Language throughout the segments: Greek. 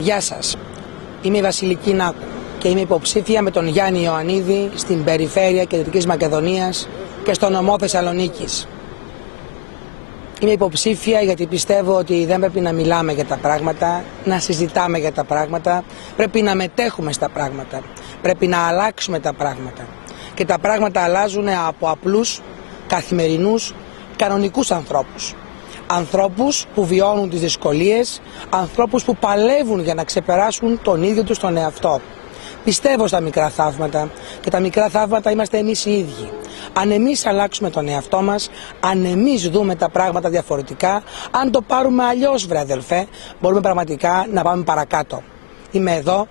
Γεια σας, είμαι η Βασιλική Νάκου και είμαι υποψήφια με τον Γιάννη Ιωαννίδη στην περιφέρεια Κεντρικής Μακεδονίας και στο νομό Θεσσαλονίκης. Είμαι υποψήφια γιατί πιστεύω ότι δεν πρέπει να μιλάμε για τα πράγματα, να συζητάμε για τα πράγματα, πρέπει να μετέχουμε στα πράγματα, πρέπει να αλλάξουμε τα πράγματα. Και τα πράγματα αλλάζουν από απλούς, καθημερινούς, κανονικούς ανθρώπους. Ανθρώπους που βιώνουν τις δυσκολίες, ανθρώπους που παλεύουν για να ξεπεράσουν τον ίδιο τους τον εαυτό. Πιστεύω στα μικρά θαύματα και τα μικρά θαύματα είμαστε εμείς οι ίδιοι. Αν εμείς αλλάξουμε τον εαυτό μας, αν εμείς δούμε τα πράγματα διαφορετικά, αν το πάρουμε αλλιώς, βρε αδελφέ, μπορούμε πραγματικά να πάμε παρακάτω. Είμαι εδώ,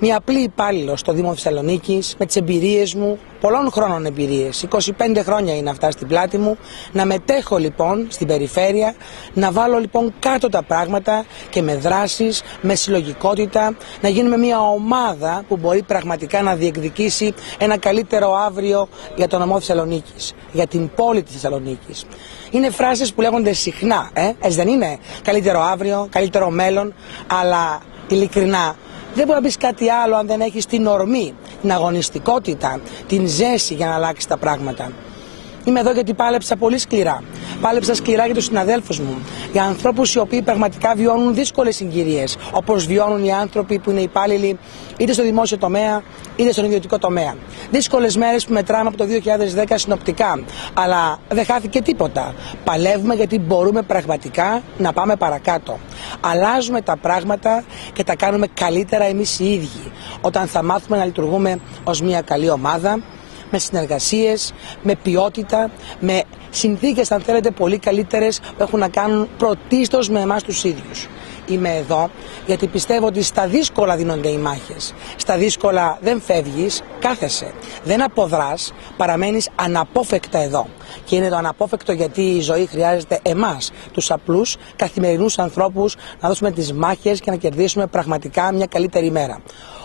μια απλή υπάλληλος στο Δήμο Θεσσαλονίκης, με τις εμπειρίες μου, πολλών χρόνων εμπειρίες, 25 χρόνια είναι αυτά στην πλάτη μου, να μετέχω λοιπόν στην περιφέρεια, να βάλω λοιπόν κάτω τα πράγματα και με δράσεις, με συλλογικότητα, να γίνουμε μια ομάδα που μπορεί πραγματικά να διεκδικήσει ένα καλύτερο αύριο για τον νομό Θεσσαλονίκης, για την πόλη της Θεσσαλονίκης. Είναι φράσεις που λέγονται συχνά, έτσι δεν είναι? Καλύτερο αύριο, καλύτερο μέλλον, αλλά ειλικρινά, δεν μπορεί να πεις κάτι άλλο αν δεν έχεις την ορμή, την αγωνιστικότητα, την ζέση για να αλλάξει τα πράγματα. Είμαι εδώ γιατί πάλεψα πολύ σκληρά. Πάλεψα σκληρά για τους συναδέλφους μου, για ανθρώπους οι οποίοι πραγματικά βιώνουν δύσκολες συγκυρίες, όπως βιώνουν οι άνθρωποι που είναι υπάλληλοι είτε στο δημόσιο τομέα είτε στον ιδιωτικό τομέα. Δύσκολες μέρες που μετράμε από το 2010 συνοπτικά, αλλά δεν χάθηκε τίποτα. Παλεύουμε γιατί μπορούμε πραγματικά να πάμε παρακάτω. Αλλάζουμε τα πράγματα και τα κάνουμε καλύτερα εμείς οι ίδιοι, όταν θα μάθουμε να λειτουργούμε ως μια καλή ομάδα, με συνεργασίες, με ποιότητα, με συνθήκες αν θέλετε πολύ καλύτερες που έχουν να κάνουν πρωτίστως με εμάς τους ίδιους. Είμαι εδώ γιατί πιστεύω ότι στα δύσκολα δίνονται οι μάχες. Στα δύσκολα δεν φεύγεις, κάθεσαι. Δεν αποδράς, παραμένεις αναπόφευκτα εδώ. Και είναι το αναπόφευκτο γιατί η ζωή χρειάζεται εμάς, τους απλούς καθημερινούς ανθρώπους, να δώσουμε τις μάχες και να κερδίσουμε πραγματικά μια καλύτερη μέρα.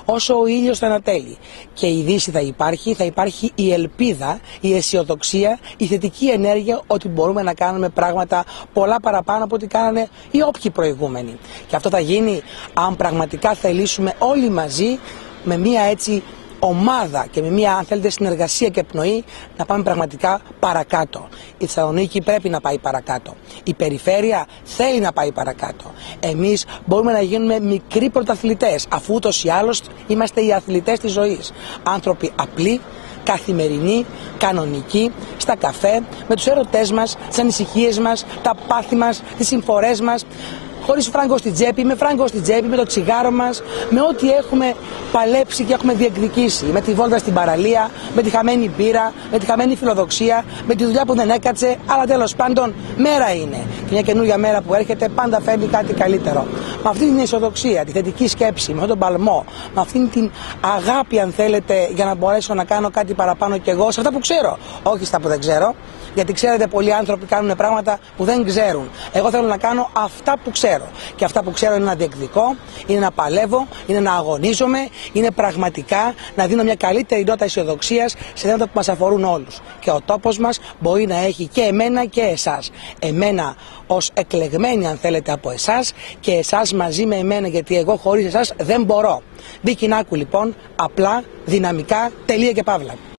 Όσο ο ήλιος θα ανατέλει και η δύση θα υπάρχει η ελπίδα, η αισιοδοξία, η θετική ενέργεια ότι μπορούμε να κάνουμε πράγματα πολλά παραπάνω από ό,τι κάνανε οι όποιοι προηγούμενοι. Και αυτό θα γίνει αν πραγματικά θελήσουμε όλοι μαζί με μια έτσι ομάδα και με μια, αν θέλετε, συνεργασία και πνοή να πάμε πραγματικά παρακάτω. Η Θεσσαλονίκη πρέπει να πάει παρακάτω. Η περιφέρεια θέλει να πάει παρακάτω. Εμείς μπορούμε να γίνουμε μικροί πρωταθλητές, αφού ούτως ή άλλως είμαστε οι αθλητές της ζωής. Άνθρωποι απλοί, καθημερινοί, κανονικοί, στα καφέ, με τους έρωτές μας, τις ανησυχίες μας, τα πάθη μας, τις συμφορές μας. Χωρίς φράγκο στην τσέπη, με φράγκο στην τσέπη, με το τσιγάρο μας, με ό,τι έχουμε παλέψει και έχουμε διεκδικήσει. Με τη βόλτα στην παραλία, με τη χαμένη μπύρα, με τη χαμένη φιλοδοξία, με τη δουλειά που δεν έκατσε, αλλά τέλος πάντων μέρα είναι. Και μια καινούργια μέρα που έρχεται πάντα φέρνει κάτι καλύτερο. Με αυτή την αισιοδοξία, τη θετική σκέψη, με αυτόν τον παλμό, με αυτήν την αγάπη, αν θέλετε, για να μπορέσω να κάνω κάτι παραπάνω κι εγώ σε αυτά που ξέρω. Όχι στα που δεν ξέρω, γιατί ξέρετε, πολλοί άνθρωποι κάνουν πράγματα που δεν ξέρουν. Εγώ θέλω να κάνω αυτά που ξέρω. Και αυτά που ξέρω είναι να διεκδικώ, είναι να παλεύω, είναι να αγωνίζομαι, είναι πραγματικά να δίνω μια καλύτερη νότα αισιοδοξίας σε θέματα που μας αφορούν όλους. Και ο τόπος μας μπορεί να έχει και εμένα και εσάς. Εμένα ως εκλεγμένη, αν θέλετε, από εσάς, και εσάς μαζί με εμένα, γιατί εγώ χωρίς εσάς δεν μπορώ. Βίκη Νάκου λοιπόν, απλά, δυναμικά, τελεία και παύλα.